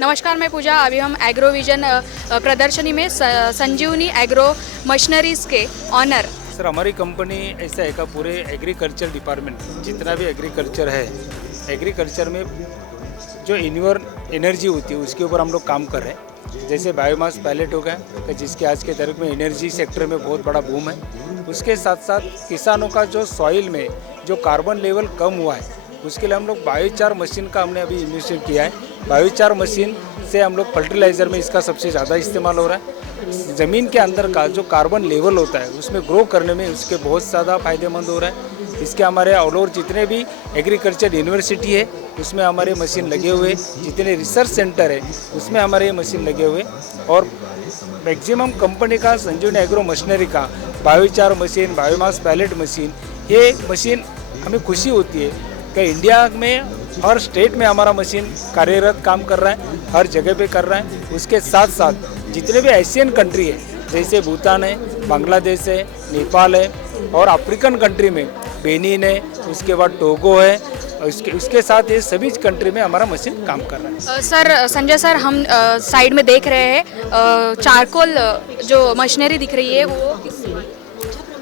नमस्कार, मैं पूजा। अभी हम एग्रो विजन प्रदर्शनी में संजीवनी एग्रो मशीनरीज के ऑनर। सर, हमारी कंपनी ऐसा है का पूरे एग्रीकल्चर डिपार्टमेंट जितना भी एग्रीकल्चर है, एग्रीकल्चर में जो एनर्जी होती है उसके ऊपर हम लोग काम कर रहे हैं। जैसे बायोमास पैलेट हो गया, जिसके आज के तारीख में एनर्जी सेक्टर में बहुत बड़ा बूम है। उसके साथ साथ किसानों का जो सॉइल में जो कार्बन लेवल कम हुआ है, उसके लिए हम लोग बायोचार मशीन का हमने अभी इन्वेस्टमेंट किया है। बायोचार मशीन से हम लोग फर्टिलाइज़र में इसका सबसे ज़्यादा इस्तेमाल हो रहा है। ज़मीन के अंदर का जो कार्बन लेवल होता है उसमें ग्रो करने में उसके बहुत ज़्यादा फायदेमंद हो रहा है। इसके हमारे ऑल ओवर जितने भी एग्रीकल्चर यूनिवर्सिटी है उसमें हमारे मशीन लगे हुए, जितने रिसर्च सेंटर है उसमें हमारे मशीन लगे हुए, और मैक्सिमम कंपनी का संजीवनी एग्रो मशीनरी का biochar machine, biomass pellet machine, ये मशीन हमें खुशी होती है कि इंडिया में हर स्टेट में हमारा मशीन कार्यरत काम कर रहा है, हर जगह पे कर रहा है। उसके साथ साथ जितने भी एशियन कंट्री है, जैसे भूटान है, बांग्लादेश है, नेपाल है, और अफ्रीकन कंट्री में बेनिन है, उसके बाद टोगो है, उसके साथ ये सभी कंट्री में हमारा मशीन काम कर रहा है। सर संजय सर, हम साइड में देख रहे हैं चारकोल जो मशीनरी दिख रही है वो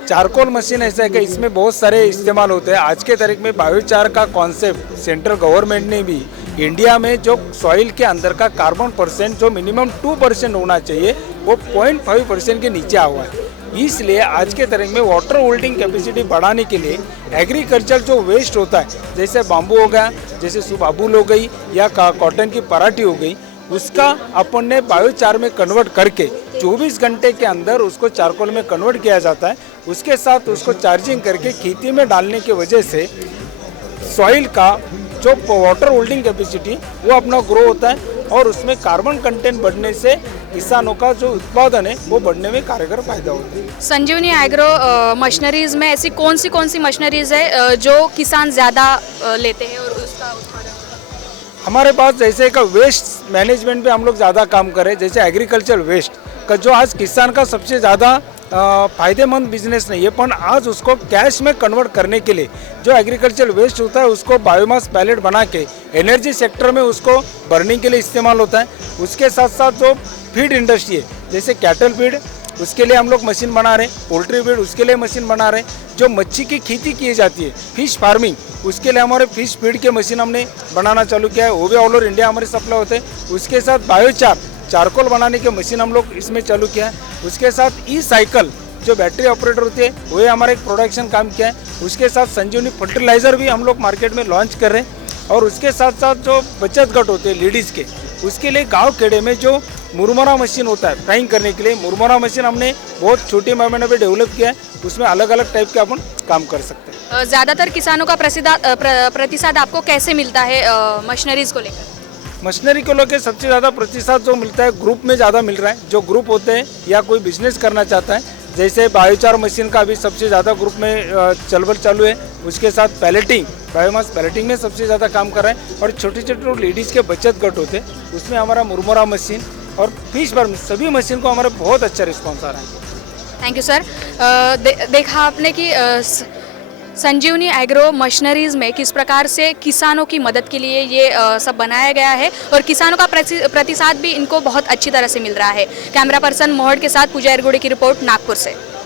चारकोल मशीन ऐसा है कि इसमें बहुत सारे इस्तेमाल होते हैं। आज के तारीख में बायोचार का कॉन्सेप्ट सेंट्रल गवर्नमेंट ने भी इंडिया में जो सॉइल के अंदर का कार्बन परसेंट जो मिनिमम 2% होना चाहिए वो 0.5% के नीचे हुआ है। इसलिए आज के तारीख में वाटर होल्डिंग कैपेसिटी बढ़ाने के लिए एग्रीकल्चर जो वेस्ट होता है, जैसे बाम्बू हो गया, जैसे सुबाबुल हो गई, या कॉटन की पराठी हो गई, उसका अपन ने बायोचार में कन्वर्ट करके 24 घंटे के अंदर उसको चारकोल में कन्वर्ट किया जाता है। उसके साथ उसको चार्जिंग करके खेती में डालने की वजह से सॉइल का जो वाटर होल्डिंग कैपेसिटी वो अपना ग्रो होता है, और उसमें कार्बन कंटेंट बढ़ने से किसानों का जो उत्पादन है वो बढ़ने में कारगर फायदा होता है। संजीवनी एग्रो मशीनरीज में ऐसी कौन सी मशीनरीज है जो किसान ज़्यादा लेते हैं और उसका उत्पादन? हमारे पास जैसे का वेस्ट मैनेजमेंट पे हम लोग ज़्यादा काम करें। जैसे एग्रीकल्चर वेस्ट का जो आज किसान का सबसे ज़्यादा फायदेमंद बिजनेस नहीं है, पर आज उसको कैश में कन्वर्ट करने के लिए जो एग्रीकल्चर वेस्ट होता है उसको बायोमास पैलेट बना के एनर्जी सेक्टर में उसको बर्निंग के लिए इस्तेमाल होता है। उसके साथ साथ जो फीड इंडस्ट्री है, जैसे कैटल फीड, उसके लिए हम लोग मशीन बना रहे हैं। पोल्ट्री फीड, उसके लिए मशीन बना रहे हैं। जो मच्छी की खेती की जाती है, फिश फार्मिंग, उसके लिए हमारे फिश फीड के मशीन हमने बनाना चालू किया है। वो भी ऑल ओवर इंडिया हमारे सप्लाई होते हैं। उसके साथ बायोचार चारकोल बनाने के मशीन हम लोग इसमें चालू किया है। उसके साथ ई साइकिल जो बैटरी ऑपरेटर होती है वो हमारा एक प्रोडक्शन काम किया है। उसके साथ संजीवनी फर्टिलाइज़र भी हम लोग मार्केट में लॉन्च कर रहे हैं। और उसके साथ साथ जो बचत गट होते हैं लेडीज़ के, उसके लिए गांव खेड़े में जो मुरमुरा मशीन होता है फ्राइंग करने के लिए, मुरमुरा मशीन हमने बहुत छोटे पैमाने पे डेवलप किया है। उसमें अलग अलग टाइप के अपन काम कर सकते हैं। ज़्यादातर किसानों का प्रतिसाद आपको कैसे मिलता है मशीनरीज को लेकर? मशीनरी को लेकर सबसे ज़्यादा प्रतिशत जो मिलता है ग्रुप में ज़्यादा मिल रहा है। जो ग्रुप होते हैं या कोई बिजनेस करना चाहता है, जैसे बायोचार मशीन का भी सबसे ज़्यादा ग्रुप में चलबल चालू है। उसके साथ पैलेटिंग, बायोमास पैलेटिंग में सबसे ज़्यादा काम कर रहा है। और छोटे छोटे लेडीज़ के बचत गट होते हैं उसमें हमारा मुरमुरा मशीन और फिश फार्म, सभी मशीन को हमारा बहुत अच्छा रिस्पॉन्स आ रहा है। Thank you sir. देखा आपने कि संजीवनी एग्रो मशीनरीज में किस प्रकार से किसानों की मदद के लिए ये सब बनाया गया है, और किसानों का प्रतिसाद भी इनको बहुत अच्छी तरह से मिल रहा है। कैमरा पर्सन मोहड़ के साथ पूजा एरगुड़े की रिपोर्ट, नागपुर से।